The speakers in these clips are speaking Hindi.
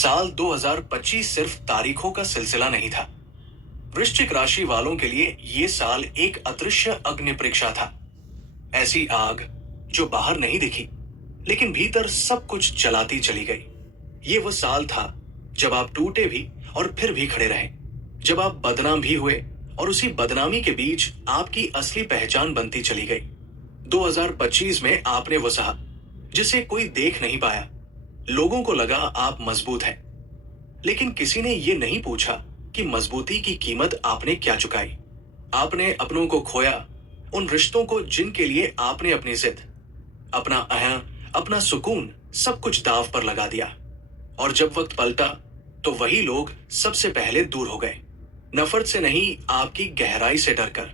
साल 2025 सिर्फ तारीखों का सिलसिला नहीं था। वृश्चिक राशि वालों के लिए ये साल एक अदृश्य अग्नि परीक्षा था। ऐसी आग जो बाहर नहीं दिखी, लेकिन भीतर सब कुछ जलाती चली गई। ये वो साल था जब आप टूटे भी और फिर भी खड़े रहे, जब आप बदनाम भी हुए और उसी बदनामी के बीच आपकी असली पहचान बनती चली गई। 2025 में आपने वो सहा जिसे कोई देख नहीं पाया। लोगों को लगा आप मजबूत हैं, लेकिन किसी ने ये नहीं पूछा कि मजबूती की कीमत आपने क्या चुकाई। आपने अपनों को खोया, उन रिश्तों को जिनके लिए आपने अपनी जिद, अपना अहं, अपना सुकून सब कुछ दाव पर लगा दिया। और जब वक्त पलटा तो वही लोग सबसे पहले दूर हो गए। नफरत से नहीं, आपकी गहराई से डरकर।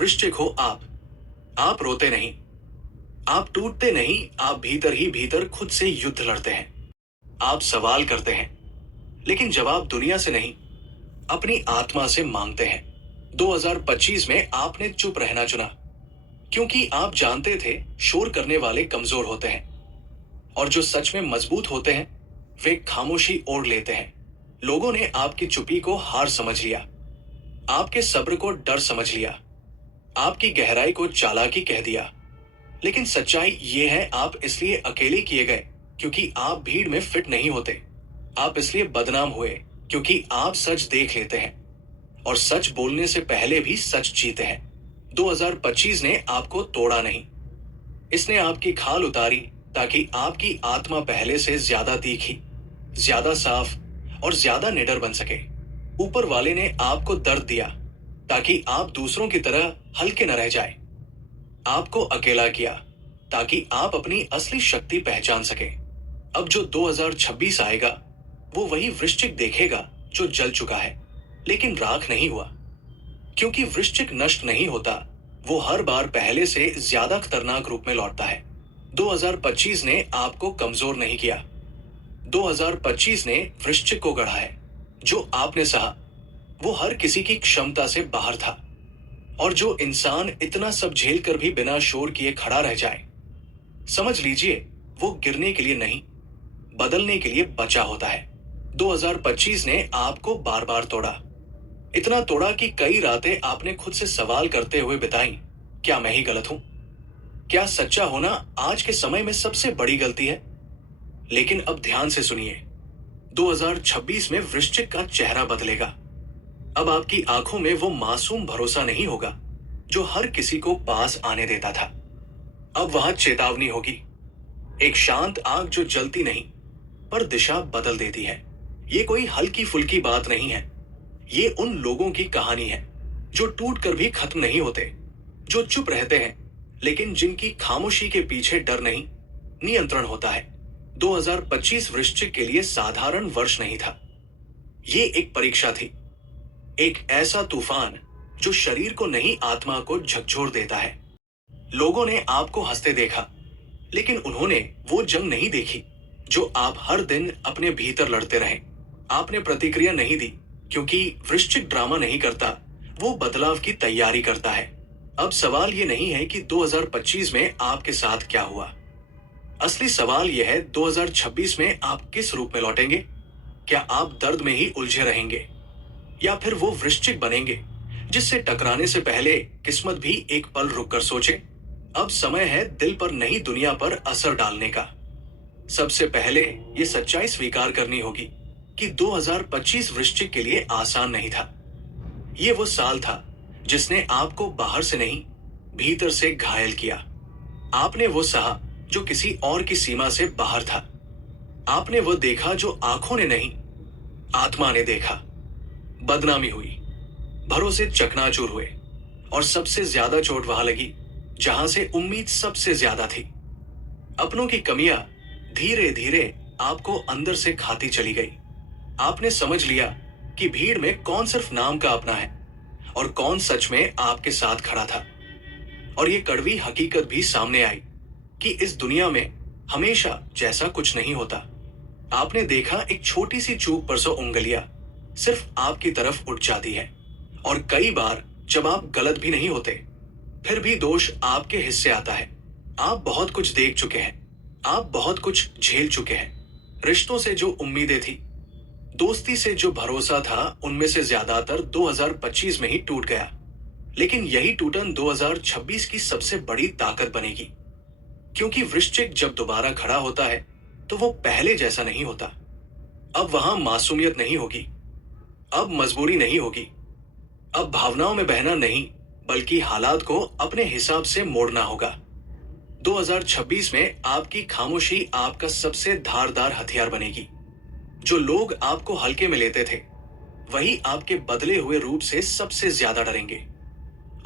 वृश्चिक हो आप रोते नहीं, आप टूटते नहीं, आप भीतर ही भीतर खुद से युद्ध लड़ते हैं। आप सवाल करते हैं, लेकिन जवाब दुनिया से नहीं, अपनी आत्मा से मांगते हैं। 2025 में आपने चुप रहना चुना, क्योंकि आप जानते थे शोर करने वाले कमजोर होते हैं और जो सच में मजबूत होते हैं वे खामोशी ओढ़ लेते हैं। लोगों ने आपकी चुप्पी को हार समझ लिया, आपके सब्र को डर समझ लिया, आपकी गहराई को चालाकी कह दिया। लेकिन सच्चाई ये है, आप इसलिए अकेले किए गए क्योंकि आप भीड़ में फिट नहीं होते। आप इसलिए बदनाम हुए क्योंकि आप सच देख लेते हैं और सच बोलने से पहले भी सच जीते हैं। 2025 ने आपको तोड़ा नहीं, इसने आपकी खाल उतारी ताकि आपकी आत्मा पहले से ज्यादा तीखी, ज्यादा साफ और ज्यादा निडर बन सके। ऊपर वाले ने आपको दर्द दिया ताकि आप दूसरों की तरह हल्के न रह जाए। आपको अकेला किया ताकि आप अपनी असली शक्ति पहचान सके। अब जो 2026 आएगा वो वही वृश्चिक देखेगा जो जल चुका है लेकिन राख नहीं हुआ, क्योंकि वृश्चिक नष्ट नहीं होता, वो हर बार पहले से ज्यादा खतरनाक रूप में लौटता है। 2025 ने आपको कमजोर नहीं किया, 2025 ने वृश्चिक को गढ़ा है। जो आपने सहा वो हर किसी की क्षमता से बाहर था, और जो इंसान इतना सब झेल कर भी बिना शोर किए खड़ा रह जाए, समझ लीजिए वो गिरने के लिए नहीं, बदलने के लिए बचा होता है। 2025 ने आपको बार बार तोड़ा, इतना तोड़ा कि कई रातें आपने खुद से सवाल करते हुए बिताई, क्या मैं ही गलत हूं? क्या सच्चा होना आज के समय में सबसे बड़ी गलती है? लेकिन अब ध्यान से सुनिए, 2026 में वृश्चिक का चेहरा बदलेगा। अब आपकी आंखों में वो मासूम भरोसा नहीं होगा जो हर किसी को पास आने देता था। अब वहां चेतावनी होगी, एक शांत आग जो जलती नहीं पर दिशा बदल देती है। ये कोई हल्की फुल्की बात नहीं है, ये उन लोगों की कहानी है जो टूट कर भी खत्म नहीं होते, जो चुप रहते हैं लेकिन जिनकी खामोशी के पीछे डर नहीं, नियंत्रण होता है। 2025 वृश्चिक के लिए साधारण वर्ष नहीं था, ये एक परीक्षा थी, एक ऐसा तूफान जो शरीर को नहीं आत्मा को झकझोर देता है। लोगों ने आपको हंसते देखा, लेकिन उन्होंने वो जंग नहीं देखी जो आप हर दिन अपने भीतर लड़ते रहे। आपने प्रतिक्रिया नहीं दी क्योंकि वृश्चिक ड्रामा नहीं करता, वो बदलाव की तैयारी करता है। अब सवाल ये नहीं है कि 2025 में आपके साथ क्या हुआ, असली सवाल यह है 2026 में आप किस रूप में लौटेंगे। क्या आप दर्द में ही उलझे रहेंगे या फिर वो वृश्चिक बनेंगे जिससे टकराने से पहले किस्मत भी एक पल रुक कर सोचे। अब समय है दिल पर नहीं दुनिया पर असर डालने का। सबसे पहले ये सच्चाई स्वीकार करनी होगी कि 2025 वृश्चिक के लिए आसान नहीं था। ये वो साल था जिसने आपको बाहर से नहीं, भीतर से घायल किया। आपने वो सहा जो किसी और की सीमा से बाहर था। आपने वो देखा जो आंखों ने नहीं, आत्मा ने देखा। बदनामी हुई, भरोसे चकनाचूर हुए, और सबसे ज्यादा चोट वहां लगी जहां से उम्मीद सबसे ज्यादा थी। अपनों की कमियां धीरे धीरे आपको अंदर से खाती चली गई। आपने समझ लिया कि भीड़ में कौन सिर्फ नाम का अपना है और कौन सच में आपके साथ खड़ा था। और ये कड़वी हकीकत भी सामने आई कि इस दुनिया में हमेशा जैसा कुछ नहीं होता। आपने देखा एक छोटी सी चूक पर 100 उंगलियां सिर्फ आपकी तरफ उठ जाती है, और कई बार जब आप गलत भी नहीं होते फिर भी दोष आपके हिस्से आता है। आप बहुत कुछ देख चुके हैं, आप बहुत कुछ झेल चुके हैं, रिश्तों से जो उम्मीदें थी, दोस्ती से जो भरोसा था, उनमें से ज्यादातर 2025 में ही टूट गया। लेकिन यही टूटन 2026 की सबसे बड़ी ताकत बनेगी। क्योंकि वृश्चिक जब दोबारा खड़ा होता है तो वो पहले जैसा नहीं होता। अब वहां मासूमियत नहीं होगी, अब मजबूरी नहीं होगी, अब भावनाओं में बहना नहीं, बल्कि हालात को अपने हिसाब से मोड़ना होगा। 2026 में आपकी खामोशी आपका सबसे धारदार हथियार बनेगी। जो लोग आपको हल्के में लेते थे, वही आपके बदले हुए रूप से सबसे ज्यादा डरेंगे।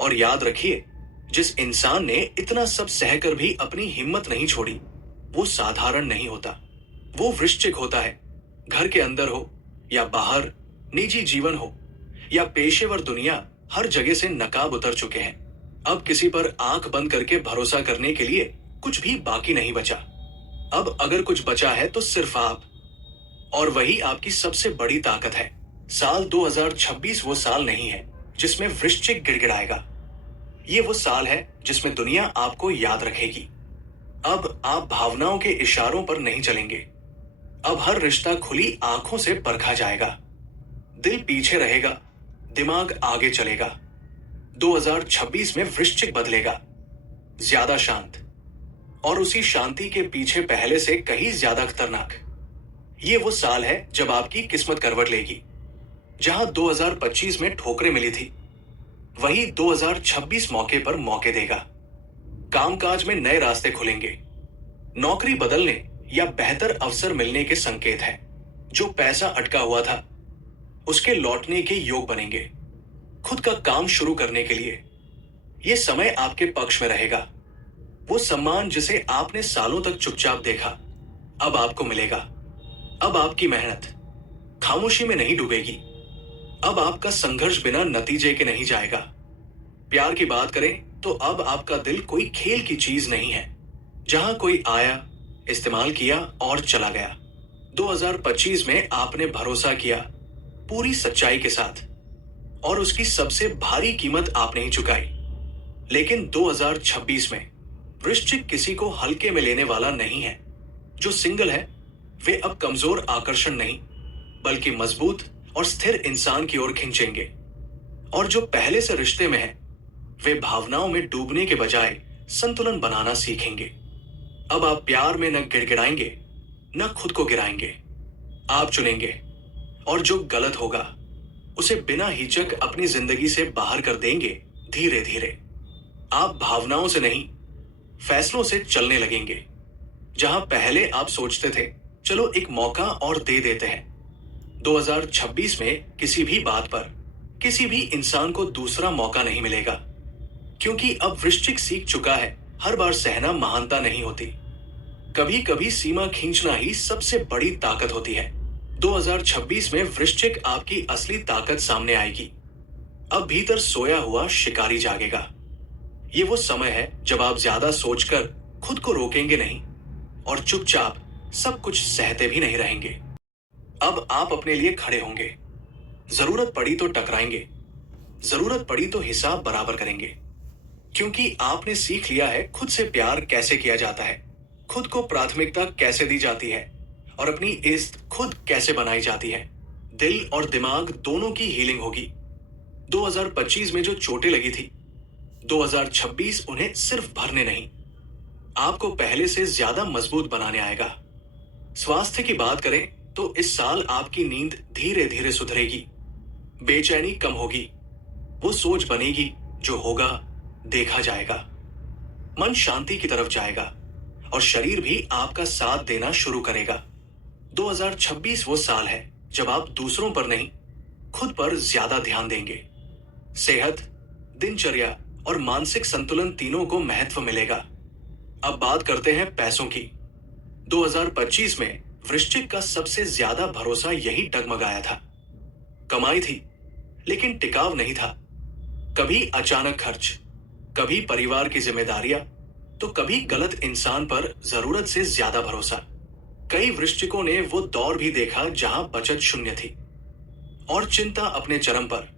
और याद रखिए, जिस इंसान ने इतना सब सहकर भी अपनी हिम्मत नहीं छोड़ी, वो साधारण नहीं होता। वो वृश्चिक होता है। घर के अंदर हो या बाहर, निजी जीवन हो या पेशेवर दुनिया, हर जगह से नकाब उतर चुके हैं। अब किसी पर आंख बंद करके भरोसा करने के लिए कुछ भी बाकी नहीं बचा। अब अगर कुछ बचा है तो सिर्फ आप, और वही आपकी सबसे बड़ी ताकत है। साल 2026 वो साल नहीं है जिसमें वृश्चिक गिड़गिड़ाएगा। ये वो साल है जिसमें दुनिया आपको याद रखेगी। अब आप भावनाओं के इशारों पर नहीं चलेंगे। अब हर रिश्ता खुली आंखों से परखा जाएगा। दिल पीछे रहेगा, दिमाग आगे चलेगा। 2026 में वृश्चिक बदलेगा, ज्यादा शांत, और उसी शांति के पीछे पहले से कहीं ज्यादा खतरनाक। ये वो साल है जब आपकी किस्मत करवट लेगी। जहां 2025 में ठोकरें मिली थी, वही 2026 मौके पर मौके देगा। कामकाज में नए रास्ते खुलेंगे। नौकरी बदलने या बेहतर अवसर मिलने के संकेत हैं। जो पैसा अटका हुआ था, उसके लौटने के योग बनेंगे। खुद का काम शुरू करने के लिए यह समय आपके पक्ष में रहेगा। वो सम्मान जिसे आपने सालों तक चुपचाप देखा, अब आपको मिलेगा। अब आपकी मेहनत खामोशी में नहीं डूबेगी। अब आपका संघर्ष बिना नतीजे के नहीं जाएगा। प्यार की बात करें तो अब आपका दिल कोई खेल की चीज नहीं है, जहां कोई आया, इस्तेमाल किया और चला गया। 2025 में आपने भरोसा किया पूरी सच्चाई के साथ, और उसकी सबसे भारी कीमत आपने ही चुकाई। लेकिन 2026 में वृश्चिक किसी को हल्के में लेने वाला नहीं है। जो सिंगल है, वे अब कमजोर आकर्षण नहीं, बल्कि मजबूत और स्थिर इंसान की ओर खींचेंगे। और जो पहले से रिश्ते में है, वे भावनाओं में डूबने के बजाय संतुलन बनाना सीखेंगे। अब आप प्यार में न गिड़गिड़ाएंगे, न खुद को गिराएंगे। आप चुनेंगे, और जो गलत होगा उसे बिना हिचक अपनी जिंदगी से बाहर कर देंगे। धीरे धीरे आप भावनाओं से नहीं, फैसलों से चलने लगेंगे। जहां पहले आप सोचते थे चलो एक मौका और दे देते हैं, 2026 में किसी भी बात पर, किसी भी इंसान को दूसरा मौका नहीं मिलेगा। क्योंकि अब वृश्चिक सीख चुका है, हर बार सहना महानता नहीं होती। कभी कभी सीमा खींचना ही सबसे बड़ी ताकत होती है। 2026 में वृश्चिक आपकी असली ताकत सामने आएगी। अब भीतर सोया हुआ शिकारी जागेगा। ये वो समय है जब आप ज्यादा सोचकर खुद को रोकेंगे नहीं, और चुपचाप सब कुछ सहते भी नहीं रहेंगे। अब आप अपने लिए खड़े होंगे। जरूरत पड़ी तो टकराएंगे, जरूरत पड़ी तो हिसाब बराबर करेंगे। क्योंकि आपने सीख लिया है खुद से प्यार कैसे किया जाता है, खुद को प्राथमिकता कैसे दी जाती है, और अपनी इज्जत खुद कैसे बनाई जाती है। दिल और दिमाग दोनों की हीलिंग होगी। 2025 में जो चोटें लगी थी, 2026 उन्हें सिर्फ भरने नहीं, आपको पहले से ज्यादा मजबूत बनाने आएगा। स्वास्थ्य की बात करें तो इस साल आपकी नींद धीरे धीरे सुधरेगी। बेचैनी कम होगी। वो सोच बनेगी जो होगा देखा जाएगा। मन शांति की तरफ जाएगा, और शरीर भी आपका साथ देना शुरू करेगा। 2026 वो साल है जब आप दूसरों पर नहीं, खुद पर ज्यादा ध्यान देंगे। सेहत, दिनचर्या और मानसिक संतुलन तीनों को महत्व मिलेगा। अब बात करते हैं पैसों की। 2025 में वृश्चिक का सबसे ज्यादा भरोसा यही डगमगाया था। कमाई थी, लेकिन टिकाव नहीं था। कभी अचानक खर्च, कभी परिवार की जिम्मेदारियां, तो कभी गलत इंसान पर जरूरत से ज्यादा भरोसा। कई वृश्चिकों ने वो दौर भी देखा जहां बचत शून्य थी और चिंता अपने चरम पर।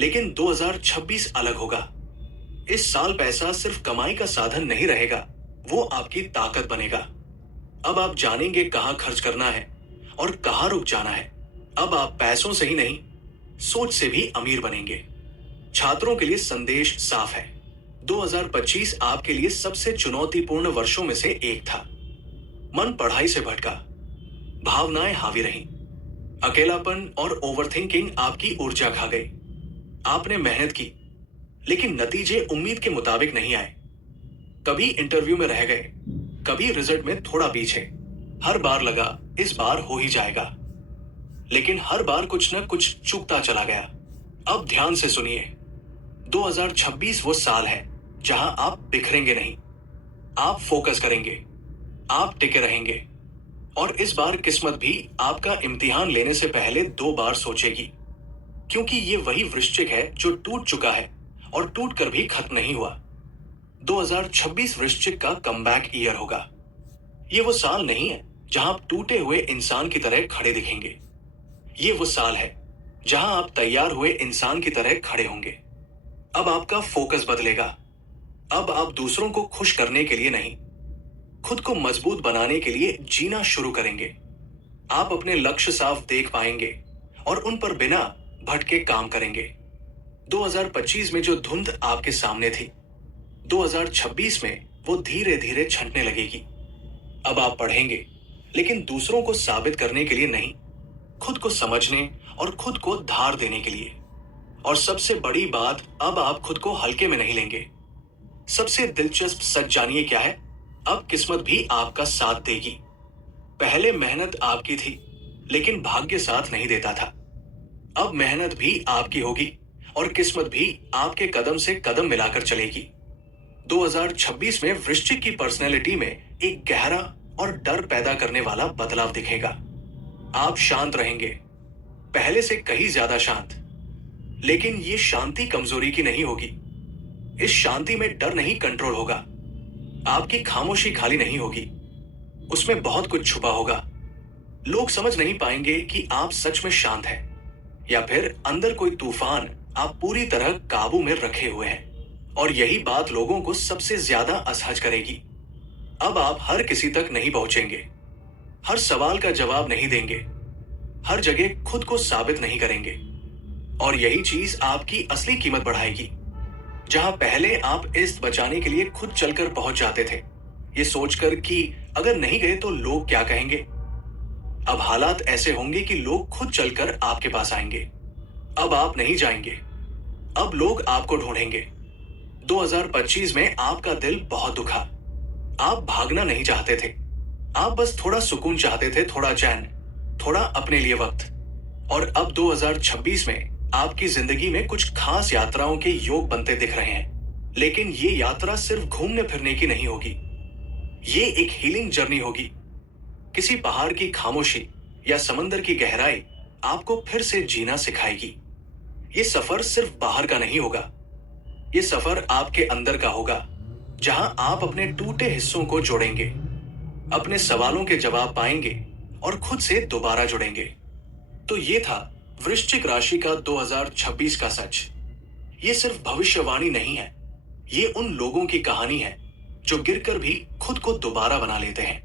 लेकिन 2026 अलग होगा। इस साल पैसा सिर्फ कमाई का साधन नहीं रहेगा, वो आपकी ताकत बनेगा। अब आप जानेंगे कहाँ खर्च करना है और कहाँ रुक जाना है। अब आप पैसों से ही नहीं, सोच से भी अमीर बनेंगे। छात्रों के लिए संदेश साफ है। 2025 आपके लिए सबसे चुनौतीपूर्ण वर्षों में से एक था। मन पढ़ाई से भटका, भावनाएं हावी रहीं, अकेलापन और ओवरथिंकिंग आपकी ऊर्जा खा गई। आपने मेहनत की, लेकिन नतीजे उम्मीद के मुताबिक नहीं आए। कभी इंटरव्यू में रह गए, कभी रिजल्ट में थोड़ा पीछे। हर बार लगा इस बार हो ही जाएगा, लेकिन हर बार कुछ न कुछ चूकता चला गया। अब ध्यान से सुनिए, 2026 वो साल है जहां आप बिखरेंगे नहीं, आप फोकस करेंगे, आप टिके रहेंगे। और इस बार किस्मत भी आपका इम्तिहान लेने से पहले 2 बार सोचेगी, क्योंकि ये वही वृश्चिक है जो टूट चुका है और टूट कर भी खत्म नहीं हुआ। 2026 वृश्चिक का कमबैक ईयर होगा। ये वो साल नहीं है जहां आप टूटे हुए इंसान की तरह खड़े दिखेंगे। ये वो साल है जहां आप तैयार हुए इंसान की तरह खड़े होंगे। अब आपका फोकस बदलेगा। अब आप दूसरों को खुश करने के लिए नहीं, खुद को मजबूत बनाने के लिए जीना शुरू करेंगे। आप अपने लक्ष्य साफ देख पाएंगे और उन पर बिना भटके काम करेंगे। 2025 में जो धुंध आपके सामने थी, 2026 में वो धीरे धीरे छंटने लगेगी। अब आप पढ़ेंगे, लेकिन दूसरों को साबित करने के लिए नहीं, खुद को समझने और खुद को धार देने के लिए। और सबसे बड़ी बात, अब आप खुद को हल्के में नहीं लेंगे। सबसे दिलचस्प सच जानिए क्या है? अब किस्मत भी आपका साथ देगी। पहले मेहनत आपकी थी, लेकिन भाग्य साथ नहीं देता था। अब मेहनत भी आपकी होगी और किस्मत भी आपके कदम से कदम मिलाकर चलेगी। 2026 में वृश्चिक की पर्सनैलिटी में एक गहरा और डर पैदा करने वाला बदलाव दिखेगा। आप शांत रहेंगे, पहले से कहीं ज्यादा शांत। लेकिन ये शांति कमजोरी की नहीं होगी। इस शांति में डर नहीं, कंट्रोल होगा। आपकी खामोशी खाली नहीं होगी, उसमें बहुत कुछ छुपा होगा। लोग समझ नहीं पाएंगे कि आप सच में शांत हैं, या फिर अंदर कोई तूफान आप पूरी तरह काबू में रखे हुए हैं। और यही बात लोगों को सबसे ज्यादा असहज करेगी। अब आप हर किसी तक नहीं पहुंचेंगे, हर सवाल का जवाब नहीं देंगे, हर जगह खुद को साबित नहीं करेंगे। और यही चीज आपकी असली कीमत बढ़ाएगी। जहां पहले आप इज्जत बचाने के लिए खुद चलकर पहुंच जाते थे, ये सोचकर कि अगर नहीं गए तो लोग क्या कहेंगे, अब हालात ऐसे होंगे कि लोग खुद चलकर आपके पास आएंगे। अब आप नहीं जाएंगे, अब लोग आपको ढूंढेंगे। 2025 में आपका दिल बहुत दुखा। आप भागना नहीं चाहते थे, आप बस थोड़ा सुकून चाहते थे, थोड़ा चैन, थोड़ा अपने लिए वक्त। और अब 2026 में आपकी जिंदगी में कुछ खास यात्राओं के योग बनते दिख रहे हैं। लेकिन ये यात्रा सिर्फ घूमने फिरने की नहीं होगी, ये एक हीलिंग जर्नी होगी। किसी पहाड़ की खामोशी या समंदर की गहराई आपको फिर से जीना सिखाएगी। ये सफर सिर्फ बाहर का नहीं होगा, ये सफर आपके अंदर का होगा, जहां आप अपने टूटे हिस्सों को जोड़ेंगे, अपने सवालों के जवाब पाएंगे और खुद से दोबारा जुड़ेंगे। तो ये था वृश्चिक राशि का 2026 का सच। ये सिर्फ भविष्यवाणी नहीं है, ये उन लोगों की कहानी है जो गिरकर भी खुद को दोबारा बना लेते हैं।